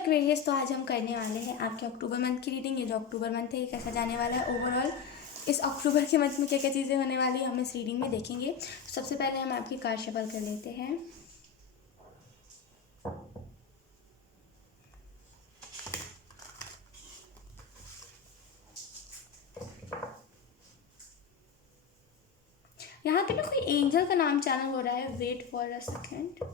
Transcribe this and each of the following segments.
Aquarius, तो आज हम करने वाले हैं आपके अक्टूबर मंथ की रीडिंग। ये जो अक्टूबर मंथ है ये कैसा जाने वाला है ओवरऑल, इस अक्टूबर के मंथ में क्या क्या चीज़ें होने वाली है हम इस रीडिंग में देखेंगे। सबसे पहले हम आपकी कार्ड शफल कर लेते हैं। यहाँ पे ना कोई एंजल का नाम चैनल हो रहा है, वेट फॉर अ सेकेंड।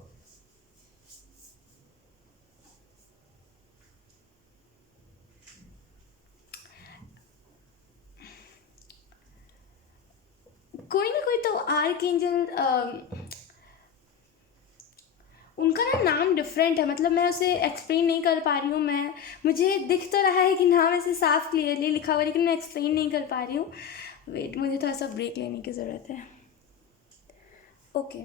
कोई ना कोई तो आर्क एंजल, उनका ना नाम डिफरेंट है, मतलब मैं उसे एक्सप्लेन नहीं कर पा रही हूँ। मुझे दिख तो रहा है कि नाम ऐसे साफ क्लियरली लिखा हुआ है, लेकिन मैं एक्सप्लेन नहीं कर पा रही हूँ। वेट, मुझे थोड़ा सा ब्रेक लेने की ज़रूरत है। ओके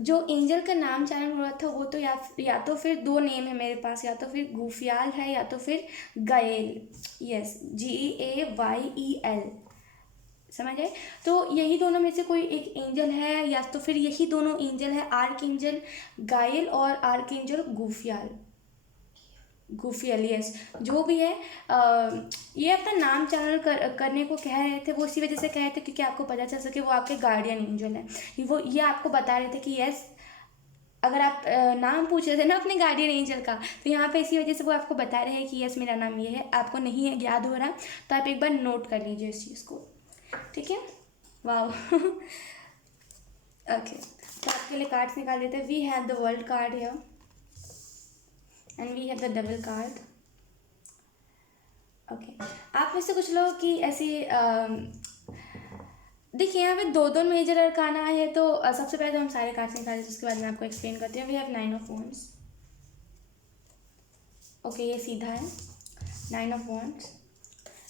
जो एंजल का नाम चैनल हो रहा था वो तो या तो फिर दो नेम है मेरे पास, या तो फिर गुफियाल है या तो फिर गायल। यस, GAYEL, समझ आए। तो यही दोनों में से कोई एक एंजल है, या तो फिर यही दोनों एंजल है, आर्क एंजल गायल और आर्क एंजल गुफियाल। गुफियल, यस, जो भी है। ये अपना नाम चैनल करने को कह रहे थे। वो इसी वजह से कह रहे थे क्योंकि आपको पता चल सके वो आपके गार्डियन एंजल है। वो ये आपको बता रहे थे कि यस, अगर आप नाम पूछ रहे थे ना अपने गार्डियन एंजल का, तो यहाँ पे इसी वजह से वो आपको बता रहे हैं कि यस मेरा नाम ये है। आपको नहीं है याद हो रहा तो आप एक बार नोट कर लीजिए इस चीज़ को, ठीक है। वाह ओके, तो आपके लिए कार्ड्स निकाल देते हैं। We have the world card here and we have the double card. Okay, आप में से कुछ लोग की ऐसी देखिए यहाँ पे दो दो मेजर अरकाना है। तो सबसे पहले तो हम सारे कार्ड्स निकाले, उसके बाद मैं आपको एक्सप्लेन करती हूँ। We have 9 of wands. Okay, ये सीधा है 9 of wands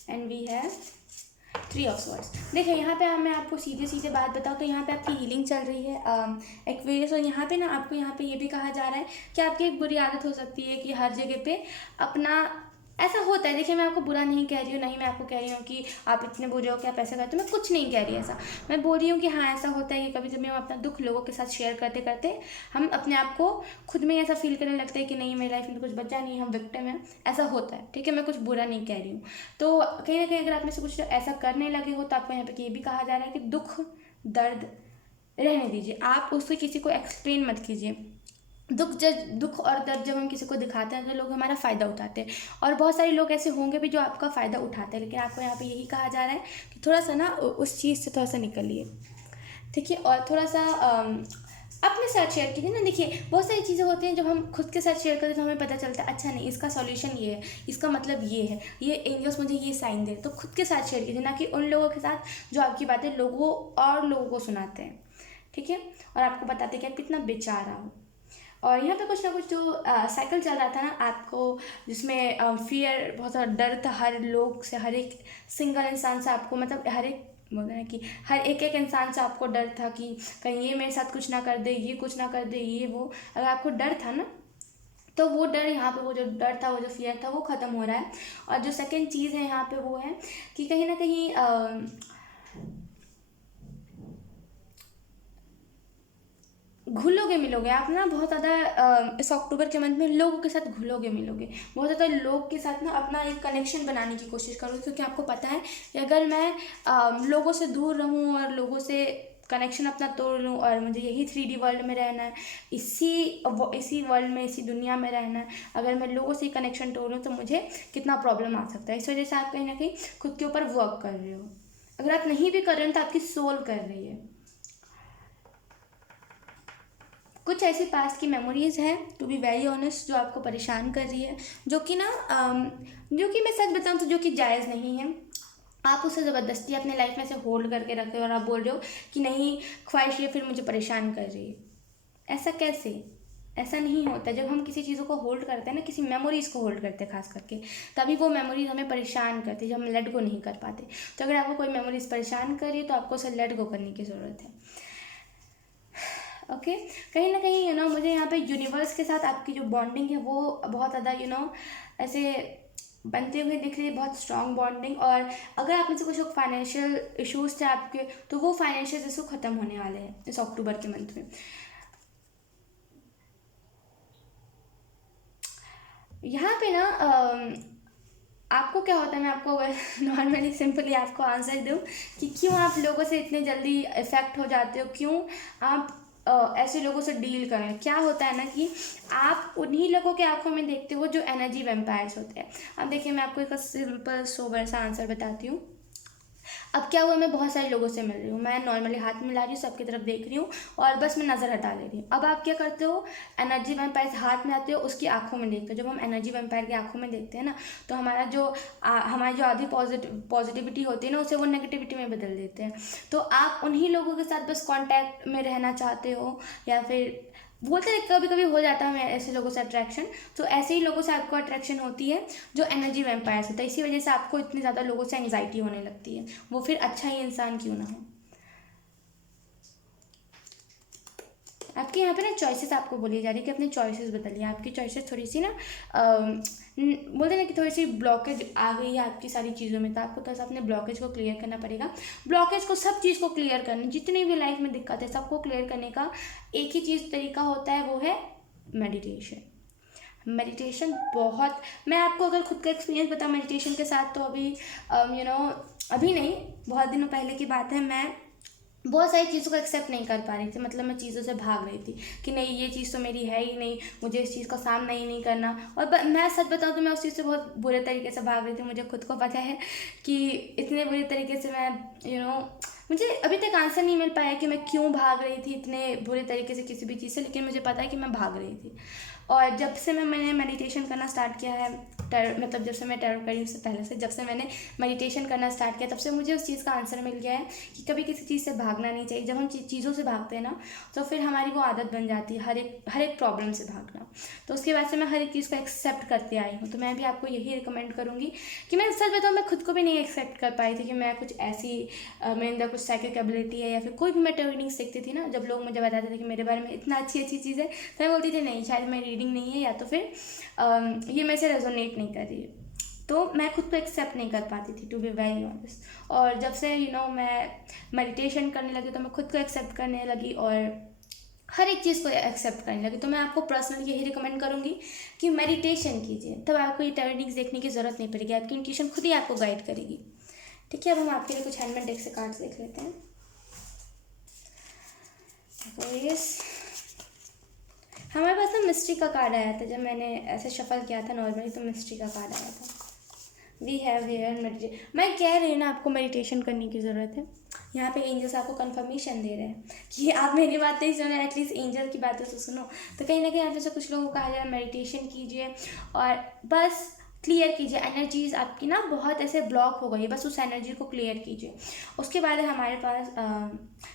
and we have 3 of swords. देखिए यहाँ पे मैं आपको सीधे सीधे बात बताऊँ तो यहाँ पे आपकी हीलिंग चल रही है एक्वेरियस। और यहाँ पे ना आपको यहाँ पे ये भी कहा जा रहा है कि आपकी एक बुरी आदत हो सकती है कि हर जगह पे अपना, ऐसा होता है। देखिए मैं आपको बुरा नहीं कह रही हूँ, नहीं मैं आपको कह रही हूँ कि आप इतने बुरे हो कि आप ऐसा करते हो, मैं कुछ नहीं कह रही ऐसा। मैं बोल रही हूँ कि हाँ ऐसा होता है कि कभी कभी हम अपना दुख लोगों के साथ शेयर करते करते हम अपने आप को खुद में ऐसा फील करने लगते हैं कि नहीं मेरी लाइफ में तो कुछ बचा नहीं, हम विक्टिम हैं। ऐसा होता है, ठीक है, मैं कुछ बुरा नहीं कह रही हूँ। तो कहीं ना कहीं अगर आप में से कुछ ऐसा करने लगे हो तो आपको यहाँ पे ये भी कहा जा रहा है कि दुख दर्द रहने दीजिए, आप उससे किसी को एक्सप्लेन मत कीजिए। दुख और दर्द जब हम किसी को दिखाते हैं तो लोग हमारा फ़ायदा उठाते हैं, और बहुत सारे लोग ऐसे होंगे भी जो आपका फ़ायदा उठाते हैं। लेकिन आपको यहाँ पे यही कहा जा रहा है कि थोड़ा सा ना उस चीज़ से थोड़ा सा निकलिए, ठीक है। और थोड़ा सा अपने साथ शेयर कीजिए ना। देखिए बहुत सारी चीज़ें होती हैं जब हम खुद के साथ शेयर करते हैं तो हमें पता चलता है अच्छा नहीं इसका सॉल्यूशन ये है, इसका मतलब ये है, ये एंजल्स मुझे ये साइन दे। तो खुद के साथ शेयर कीजिए, ना कि उन लोगों के साथ जो आपकी बातें लोगों को सुनाते हैं, ठीक है, और आपको बताते हैं कि आप कितना बेचारा हो। और यहाँ पे कुछ ना कुछ जो साइकिल चल रहा था ना आपको, जिसमें फियर, बहुत सारा डर था हर लोग से, हर एक सिंगल इंसान से आपको, मतलब हर एक बोल रहे हैं कि हर एक एक इंसान से आपको डर था कि कहीं ये मेरे साथ कुछ ना कर दे, ये कुछ ना कर दे, ये वो। अगर आपको डर था ना तो वो डर यहाँ पे, वो जो डर था, वो जो फियर था वो ख़त्म हो रहा है। और जो सेकंड चीज़ है यहाँ पे वो है कि कहीं ना कहीं घुलोगे मिलोगे आप ना बहुत ज़्यादा इस अक्टूबर के मंथ में लोगों के साथ घुलोगे मिलोगे। बहुत ज़्यादा लोग के साथ ना अपना एक कनेक्शन बनाने की कोशिश करो, क्योंकि आपको पता है कि अगर मैं लोगों से दूर रहूं और लोगों से कनेक्शन अपना तोड़ लूँ और मुझे यही 3D वर्ल्ड में रहना है, इसी वर्ल्ड में, इसी दुनिया में रहना है, अगर मैं लोगों से कनेक्शन तोड़ लूँ तो मुझे कितना प्रॉब्लम आ सकता है। इस वजह से आप कहीं ना कहीं खुद के ऊपर वर्क कर रहे हो। अगर आप नहीं भी कर रहे हो तो आपकी सोल कर रही है। कुछ ऐसी पास्ट की मेमोरीज़ हैं, टू बी वेरी ऑनेस्ट, जो आपको परेशान कर रही है, जो कि ना जो कि मैं सच बताऊँ तो जो कि जायज़ नहीं है। आप उसे ज़बरदस्ती अपने लाइफ में से होल्ड करके रखे हो और आप बोल रहे हो कि नहीं ख्वाहिश ये फिर मुझे परेशान कर रही है। ऐसा कैसे? ऐसा नहीं होता। जब हम किसी चीज़ों को होल्ड करते हैं ना, किसी मेमोरीज़ को होल्ड करते हैं खास करके, तभी वो मेमोरीज हमें परेशान करती है, जब हम लेट गो नहीं कर पाते। तो अगर आपको कोई मेमोरीज परेशान कर रही है तो आपको उसे लेट गो करने की ज़रूरत है, ओके। कहीं ना कहीं मुझे यहाँ पे यूनिवर्स के साथ आपकी जो बॉन्डिंग है वो बहुत ज़्यादा ऐसे बनते हुए दिख रही है, बहुत स्ट्रॉन्ग बॉन्डिंग। और अगर आप में से कुछ फाइनेंशियल इश्यूज थे आपके, तो वो फाइनेंशियल इशू ख़त्म होने वाले हैं इस अक्टूबर के मंथ में। यहाँ पे ना आपको क्या होता है, मैं आपको नॉर्मली सिंपली आपको आंसर दूँ कि क्यों आप लोगों से इतने जल्दी इफ़ेक्ट हो जाते हो, क्यों आप ऐसे लोगों से डील करें। क्या होता है ना कि आप उन्हीं लोगों के आंखों में देखते हो जो एनर्जी वैम्पायर्स होते हैं। अब देखिए मैं आपको एक सिंपल सोबर सा आंसर बताती हूँ। अब क्या हुआ, मैं बहुत सारे लोगों से मिल रही हूँ, मैं नॉर्मली हाथ मिला रही हूँ, सबकी तरफ देख रही हूँ और बस मैं नज़र हटा ले रही हूँ। अब आप क्या करते हो, एनर्जी वैम्पायर हाथ में आते हो, उसकी आंखों में देखते हो। जब हम एनर्जी वैम्पायर की आंखों में देखते हैं ना, तो हमारी जो आधी पॉजिटिविटी होती है ना, उसे वो नेगेटिविटी में बदल देते हैं। तो आप उन्हीं लोगों के साथ बस कॉन्टैक्ट में रहना चाहते हो, या फिर बोलते हैं कभी कभी हो जाता है ऐसे लोगों से अट्रैक्शन। तो ऐसे ही लोगों से आपको अट्रैक्शन होती है जो एनर्जी वैम्पायर्स होता है। इसी वजह से आपको इतनी ज़्यादा लोगों से एंग्जाइटी होने लगती है, वो फिर अच्छा ही इंसान क्यों ना हो। आपके यहाँ पे ना चॉइसेस आपको बोली जा रही है कि अपने चॉइसेस बदलिए। आपकी चॉइसेस थोड़ी सी ना बोलते हैं ना कि थोड़ी सी ब्लॉकेज आ गई है आपकी सारी चीज़ों में, तो आपको थोड़ा सा अपने ब्लॉकेज को क्लियर करना पड़ेगा। ब्लॉकेज को, सब चीज़ को क्लियर करना, जितनी भी लाइफ में दिक्कत है सबको क्लियर करने का एक ही चीज़ तरीका होता है, वो है मेडिटेशन। मेडिटेशन बहुत, मैं आपको अगर खुद का एक्सपीरियंस बताऊँ मेडिटेशन के साथ, तो अभी अभी नहीं, बहुत दिनों पहले की बात है, मैं बहुत सारी चीज़ों को एक्सेप्ट नहीं कर पा रही थी। मतलब मैं चीज़ों से भाग रही थी कि नहीं ये चीज़ तो मेरी है ही नहीं, मुझे इस चीज़ का सामना ही नहीं करना। और मैं सच बताऊँ तो मैं उस चीज़ से बहुत बुरे तरीके से भाग रही थी। मुझे खुद को पता है कि इतने बुरे तरीके से मैं मुझे अभी तक आंसर नहीं मिल पाया कि मैं क्यों भाग रही थी इतने बुरे तरीके से किसी भी चीज़ से, लेकिन मुझे पता है कि मैं भाग रही थी। और जब से मैंने मेडिटेशन करना स्टार्ट किया है, मतलब जब से मैं टेरर करी उससे पहले से, जब से मैंने मेडिटेशन करना स्टार्ट किया, तब से मुझे उस चीज़ का आंसर मिल गया है कि कभी किसी चीज़ से भागना नहीं चाहिए। जब हम चीज़ों से भागते हैं ना, तो फिर हमारी वो आदत बन जाती है हर एक प्रॉब्लम से भागना। तो उसके बाद से मैं हर एक चीज़ को एक्सेप्ट करते आई हूँ। तो मैं भी आपको यही रिकमेंड करूँगी कि मैं सच बताऊँ, मैं खुद को भी नहीं एक्सेप्ट कर पाई थी कि मैं कुछ ऐसी मेरे अंदर कुछ साइकिक एबिलिटी है, या फिर कोई भी मैं रीडिंग्स देखती थी ना, जब लोग मुझे बताते थे कि मेरे बारे में इतना अच्छी चीज़ है, तो मैं बोलती थी नहीं, शायद मेरी रीडिंग नहीं है, या तो फिर ये मेरे से रेजोनेट नहीं कर रही है। तो मैं खुद को एक्सेप्ट नहीं कर पाती थी, टू बी वेरी ऑनेस्ट। और जब से मैं मेडिटेशन करने लगी, तो मैं खुद को एक्सेप्ट करने लगी और हर एक चीज़ को एक्सेप्ट करने लगी। तो मैं आपको पर्सनली यही रिकमेंड करूँगी कि मेडिटेशन कीजिए, तब आपको ये टेक्निक्स देखने की ज़रूरत नहीं पड़ेगी, आपकी इंट्यूशन खुद ही आपको गाइड करेगी। ठीक है, अब हम आपके लिए कुछ हैंडमेड डेक से कार्ड्स देख लेते हैं। तो यस, हमारे पास ना मिस्ट्री का कार्ड आया था जब मैंने ऐसे शफल किया था नॉर्मली, तो मिस्ट्री का कार्ड आया था। We have here meditation. मैं कह रही हूँ ना आपको मेडिटेशन करने की ज़रूरत है। यहाँ पे एंजल्स आपको कंफर्मेशन दे रहे हैं कि आप मेरी बात नहीं सुनो, एटलीस्ट एंजल की बातें तो सुनो। तो कहीं ना कहीं यहाँ पे से कुछ लोगों को कहा जा रहा है मेडिटेशन कीजिए और बस क्लियर कीजिए। एनर्जीज आपकी ना बहुत ऐसे ब्लॉक हो गई है, बस उस एनर्जी को क्लियर कीजिए। उसके बाद है हमारे पास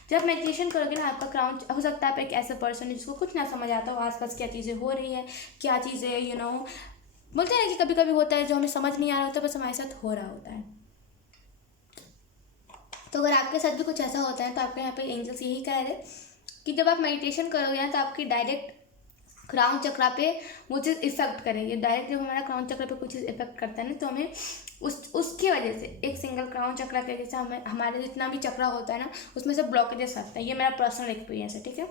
जब मेडिटेशन करोगे ना, आपका क्राउन, हो सकता है आप एक ऐसा पर्सन है जिसको कुछ ना समझ आता हो आसपास क्या चीज़ें हो रही है, क्या चीज़ें बोलते हैं कि कभी कभी होता है जो हमें समझ नहीं आ रहा होता, बस हमारे साथ हो रहा होता है। तो अगर आपके साथ भी कुछ ऐसा होता है, तो आपके यहाँ पे एंजल्स यही कह रहे कि जब आप मेडिटेशन करोगे ना, तो आपकी डायरेक्ट क्राउन चक्रा पे वो चीज़ इफेक्ट करेगी। डायरेक्ट जब हमारा क्राउन चक्र पे कुछ चीज़ इफेक्ट करता है ना, तो हमें उसकी वजह से एक सिंगल क्राउन चक्रा के जैसे हमें हमारे जितना भी चक्रा होता है ना, उसमें से ब्लॉकेजेस आता है। ये मेरा पर्सनल एक्सपीरियंस है, ठीक है।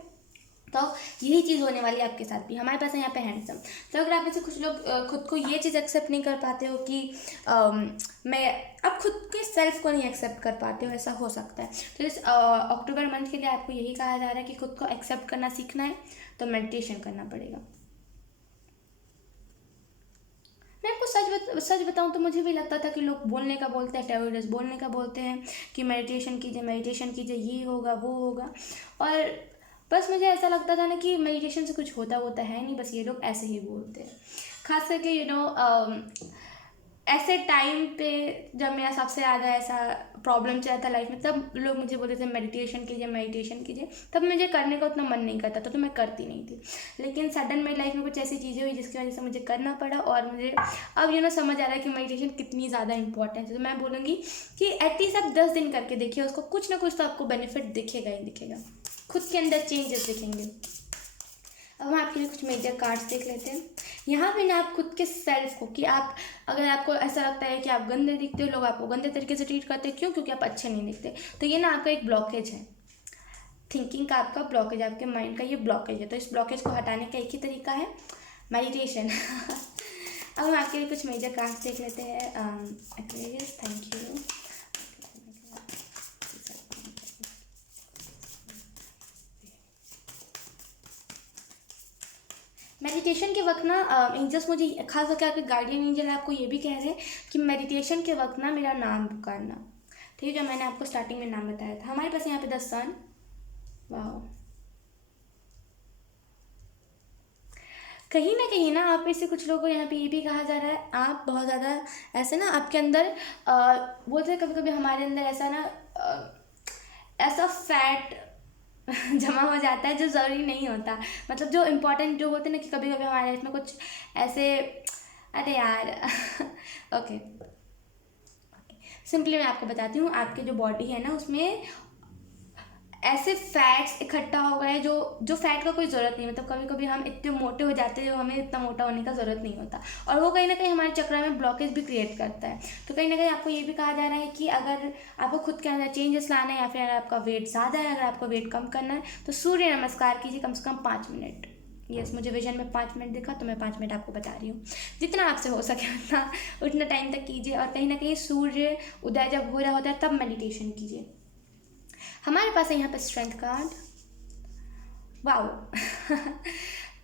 तो यही चीज़ होने वाली है आपके साथ भी। हमारे पास है यहाँ पे हैंडसम। तो अगर आप में से कुछ लोग खुद को ये चीज़ एक्सेप्ट नहीं कर पाते हो कि आप खुद के सेल्फ को नहीं एक्सेप्ट कर पाते हो, ऐसा हो सकता है। तो इस अक्टूबर मंथ के लिए आपको यही कहा जा रहा है कि खुद को एक्सेप्ट करना सीखना है, तो मेडिटेशन करना पड़ेगा। मैं आपको सच बताऊं तो मुझे भी लगता था कि लोग बोलने का बोलते हैं, टेररिस्ट बोलने का बोलते हैं कि मेडिटेशन कीजिए, ये होगा वो होगा। और बस मुझे ऐसा लगता था ना कि मेडिटेशन से कुछ होता है नहीं, बस ये लोग ऐसे ही बोलते हैं। खास करके ऐसे टाइम पे जब मेरा सबसे ज़्यादा ऐसा प्रॉब्लम चल रहा था लाइफ में, तब लोग मुझे बोलते थे मेडिटेशन कीजिए। तब मुझे करने का उतना मन नहीं करता था, तो मैं करती नहीं थी। लेकिन सडन मेरी लाइफ में कुछ ऐसी चीज़ें हुई जिसकी वजह से मुझे करना पड़ा, और मुझे अब समझ आ रहा है कि मेडिटेशन कितनी ज़्यादा इंपॉर्टेंट है। तो मैं बोलूँगी कि एटलीस्ट आप 10 दिन करके देखिए, उसको कुछ ना कुछ तो आपको बेनिफिट दिखेगा ही दिखेगा, खुद के अंदर चेंजेस दिखेंगे। अब हम आपके लिए कुछ मेजर कार्ड्स देख लेते हैं। यहाँ पे ना आप खुद के सेल्फ को, कि आप, अगर आपको ऐसा लगता है कि आप गंदे दिखते हो, लोग आपको गंदे तरीके से ट्रीट करते हैं, क्यों? क्योंकि आप अच्छे नहीं दिखते। तो ये ना आपका एक ब्लॉकेज है, थिंकिंग का आपका ब्लॉकेज, आपके माइंड का ये ब्लॉकेज है। तो इस ब्लॉकेज को हटाने का एक ही तरीका है, मेडिटेशन। अब हम आपके लिए कुछ मेजर कार्ड्स देख लेते हैं। Aquarius, thank you. मेडिटेशन के वक्त ना एंजल्स मुझे खास करके आपके गार्डियन एंजल आपको ये भी कह रहे हैं कि मेडिटेशन के वक्त ना मेरा नाम पुकारना, ठीक है, जो मैंने आपको स्टार्टिंग में नाम बताया था। हमारे पास यहाँ पे द सन, वाह, कहीं ना कहीं ना आप में से कुछ लोगों को यहाँ पे ये भी कहा जा रहा है, आप बहुत ज़्यादा ऐसे ना आपके अंदर बोलते हैं कभी कभी हमारे अंदर ऐसा ना ऐसा फैट जमा हो जाता है जो ज़रूरी नहीं होता, मतलब जो इम्पोर्टेंट जो होते हैं ना कि कभी कभी हमारे लाइफ में कुछ ऐसे, अरे यार ओके, सिंपली मैं आपको बताती हूँ, आपके जो बॉडी है ना उसमें ऐसे फैट्स इकट्ठा हो गए जो जो फैट का कोई ज़रूरत नहीं, मतलब कभी कभी हम इतने मोटे हो जाते हैं जो हमें इतना मोटा होने का ज़रूरत नहीं होता, और वो कहीं ना कहीं हमारे चक्र में ब्लॉकेज भी क्रिएट करता है। तो कहीं ना कहीं आपको ये भी कहा जा रहा है कि अगर आपको खुद के अंदर चेंजेस लाना है या फिर अगर आपका वेट ज़्यादा है, अगर आपको वेट कम करना है, तो सूर्य नमस्कार कीजिए कम से कम 5 मिनट। यस, मुझे विजन में 5 मिनट दिखा तो मैं 5 मिनट आपको बता रही हूँ। जितना आपसे हो सके उतना टाइम तक कीजिए, और कहीं ना कहीं सूर्य उदय जब हो रहा होता है तब मेडिटेशन कीजिए। हमारे पास है यहाँ पे स्ट्रेंथ कार्ड, वाओ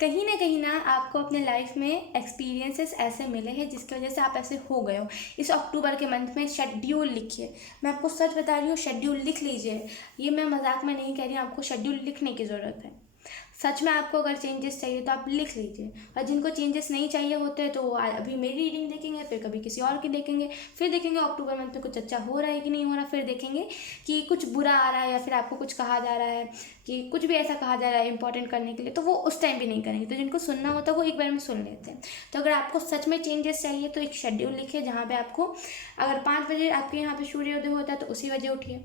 कहीं ना आपको अपने लाइफ में एक्सपीरियंसेस ऐसे मिले हैं जिसकी वजह से आप ऐसे हो गए हो। इस अक्टूबर के मंथ में शेड्यूल लिखिए, मैं आपको सच बता रही हूँ, शेड्यूल लिख लीजिए, ये मैं मजाक में नहीं कह रही हूँ, आपको शेड्यूल लिखने की ज़रूरत है। सच में आपको अगर चेंजेस चाहिए तो आप लिख लीजिए, और जिनको चेंजेस नहीं चाहिए होते हैं तो वो अभी मेरी रीडिंग देखेंगे, फिर कभी किसी और की देखेंगे, फिर देखेंगे अक्टूबर मंथ में कुछ अच्छा हो रहा है कि नहीं हो रहा, फिर देखेंगे कि कुछ बुरा आ रहा है या फिर आपको कुछ कहा जा रहा है कि कुछ भी ऐसा कहा जा रहा है इंपॉर्टेंट करने के लिए, तो वो उस टाइम भी नहीं करेंगे। तो जिनको सुनना होता है वो एक बार में सुन लेते हैं। तो अगर आपको सच में चेंजेस चाहिए तो एक शेड्यूल लिखिए जहाँ पर आपको, अगर 5 बजे आपके यहाँ पर सूर्योदय होता है तो उसी बजे उठिए,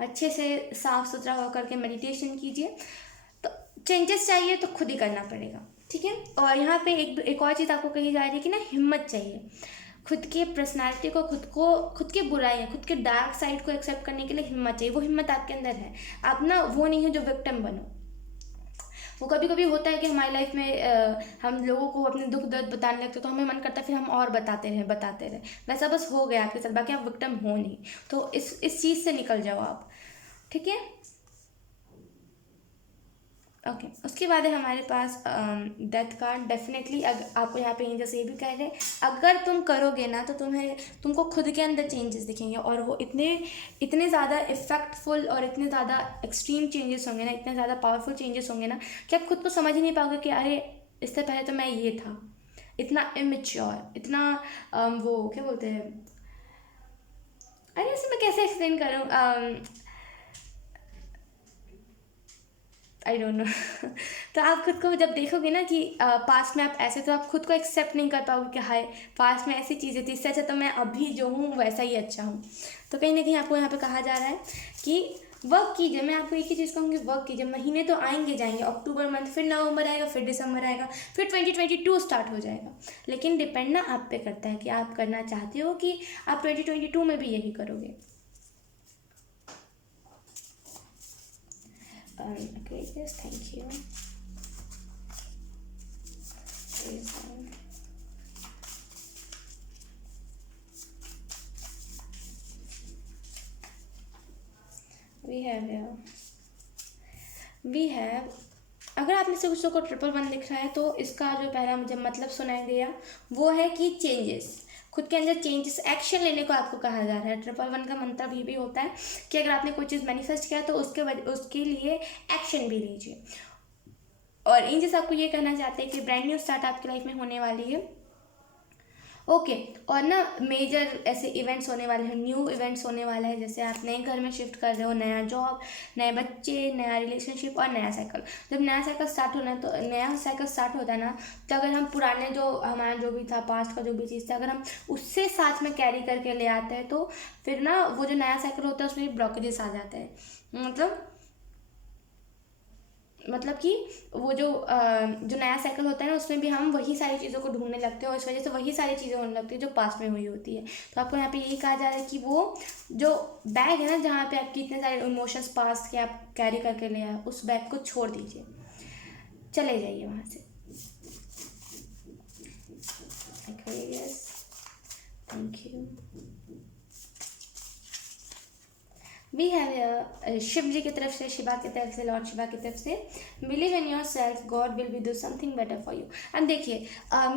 अच्छे से साफ सुथरा होकर के मेडिटेशन कीजिए। तो चेंजेस चाहिए तो खुद ही करना पड़ेगा, ठीक है। और यहाँ पे एक और चीज़ आपको कही जा रही है कि ना हिम्मत चाहिए, खुद के पर्सनालिटी को, खुद की बुराई, खुद के डार्क साइड को एक्सेप्ट करने के लिए हिम्मत चाहिए। वो हिम्मत आपके अंदर है, आप ना वो नहीं हो जो विक्टिम बनो। वो कभी कभी होता है कि हमारी लाइफ में हम लोगों को अपने दुख दर्द बताने लगते तो हमें मन करता है फिर हम और बताते रहे, वैसा बस हो गया आपके साथ, बाकी आप विक्टिम हो नहीं। तो इस चीज़ से निकल जाओ आप, ठीक है। ओके, उसके बाद है हमारे पास डेथ कार्ड। डेफिनेटली आपको यहाँ पे एंजल्स ये भी कह रहे हैं, अगर तुम करोगे ना तो तुमको खुद के अंदर चेंजेस दिखेंगे, और वो इतने ज़्यादा इफेक्टफुल और इतने ज़्यादा एक्सट्रीम चेंजेस होंगे ना, इतने ज़्यादा पावरफुल चेंजेस होंगे ना कि आप खुद को समझ ही नहीं पाओगे कि अरे इससे पहले तो मैं ये था, इतना इमेच्योर, इतना वो क्या बोलते हैं, अरे इसे मैं कैसे एक्सप्लेन करूँ, आई डोंट नो तो आप खुद को जब देखोगे ना कि पास्ट में आप ऐसे, तो आप खुद को एक्सेप्ट नहीं कर पाओगे कि हाय पास्ट में ऐसी चीज़ें थी, इससे अच्छा तो मैं अभी जो हूँ वैसा ही अच्छा हूँ। तो कहीं ना कहीं आपको यहाँ पे कहा जा रहा है कि वर्क कीजिए। मैं आपको एक ही चीज़ कहूँगी, वर्क कीजिए। महीने तो आएंगे जाएंगे, अक्टूबर मंथ, फिर नवंबर आएगा, फिर दिसंबर आएगा, फिर 2022 स्टार्ट हो जाएगा, लेकिन डिपेंड ना आप पे करता है कि आप करना चाहते हो कि आप 2022 में भी यही करोगे। Aquarius, thank you. We have अगर आप में से कुछ लोग को 111 दिख रहा है तो इसका जो पहला मुझे मतलब सुनाई दिया वो है कि चेंजेस, खुद के अंदर चेंजेस, एक्शन लेने को आपको कहा जा रहा है। 111 का मंत्र ये भी होता है कि अगर आपने कोई चीज़ मैनिफेस्ट किया तो उसके लिए एक्शन भी लीजिए। और एंजल्स आपको ये कहना चाहते हैं कि ब्रांड न्यू स्टार्ट आपकी लाइफ में होने वाली है, ओके। और ना मेजर ऐसे इवेंट्स होने वाले हैं, न्यू इवेंट्स होने वाले हैं, जैसे आप नए घर में शिफ्ट कर रहे हो, नया जॉब, नए बच्चे, नया रिलेशनशिप और नया साइकिल। जब नया साइकिल स्टार्ट होना है तो नया साइकिल स्टार्ट होता है ना, तो अगर हम पुराने जो हमारा जो भी था, पास्ट का जो भी चीज़ था, अगर हम उससे साथ में कैरी करके ले आते हैं तो फिर ना वो जो नया साइकिल होता है उसमें भी ब्लॉकेजेस आ जाते हैं। मतलब कि वो जो नया साइकिल होता है ना उसमें भी हम वही सारी चीज़ों को ढूंढने लगते हैं, और इस वजह से वही सारी चीज़ें होने लगती है जो पास्ट में हुई होती है। तो आपको यहाँ पे यही कहा जा रहा है कि वो जो बैग है ना जहाँ पे आपके इतने सारे इमोशंस पास्ट के आप कैरी करके ले आए, उस बैग को छोड़ दीजिए, चले जाइए वहाँ से। वी हैव शिव जी की तरफ से, शिवा की तरफ से, लॉर्ड शिवा की तरफ से, believe in your self, God will be do something better for you. And देखिए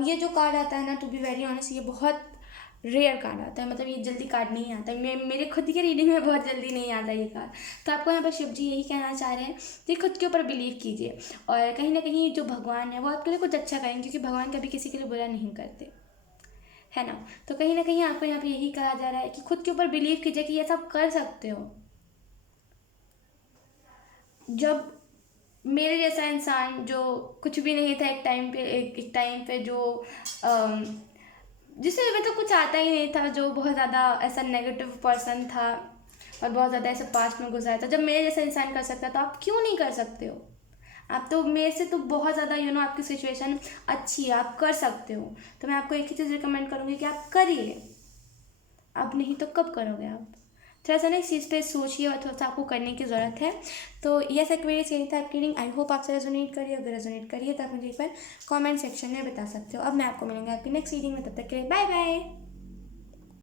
ये जो कार्ड आता है ना, टू बी वेरी ऑनेस्ट, ये बहुत रेयर कार्ड आता है, मतलब ये जल्दी कार्ड नहीं आता है, मेरे खुद की रीडिंग में बहुत जल्दी नहीं आता ये कार्ड। तो आपको यहाँ पर शिव जी यही कहना चाह रहे हैं कि खुद के ऊपर बिलीव कीजिए, और कहीं ना कहीं जो भगवान है वो आपके लिए कुछ अच्छा करेंगे, क्योंकि भगवान कभी किसी के लिए बुरा नहीं करते, है ना। तो कहीं ना कहीं आपको यहाँ पे यही कहा जा रहा है कि खुद के ऊपर बिलीव कीजिए कि ये सब कर सकते हो। जब मेरे जैसा इंसान जो कुछ भी नहीं था एक टाइम पे जो जिसे मतलब कुछ आता ही नहीं था, जो बहुत ज़्यादा ऐसा नेगेटिव पर्सन था और बहुत ज़्यादा ऐसा पास्ट में गुजरा था, जब मेरे जैसा इंसान कर सकता तो आप क्यों नहीं कर सकते हो? आप तो मेरे से तो बहुत ज़्यादा आपकी सिचुएशन अच्छी है, आप कर सकते हो। तो मैं आपको एक ही चीज़ रिकमेंड करूँगी कि आप करिए, अब नहीं तो कब करोगे आप? थोड़ा सा ना इस चीज़ पे सोचिए और थोड़ा सा आपको करने की ज़रूरत है। तो यस एक्वेरियस, यही था आपकी रीडिंग। आई होप आपसे रेजोनेट करिए, अगर रेजोनेट करिए तो आप मुझे एक बार कमेंट सेक्शन में बता सकते हो। अब मैं आपको मिलूंगी आपकी नेक्स्ट रीडिंग में, तब तक के लिए बाय बाय।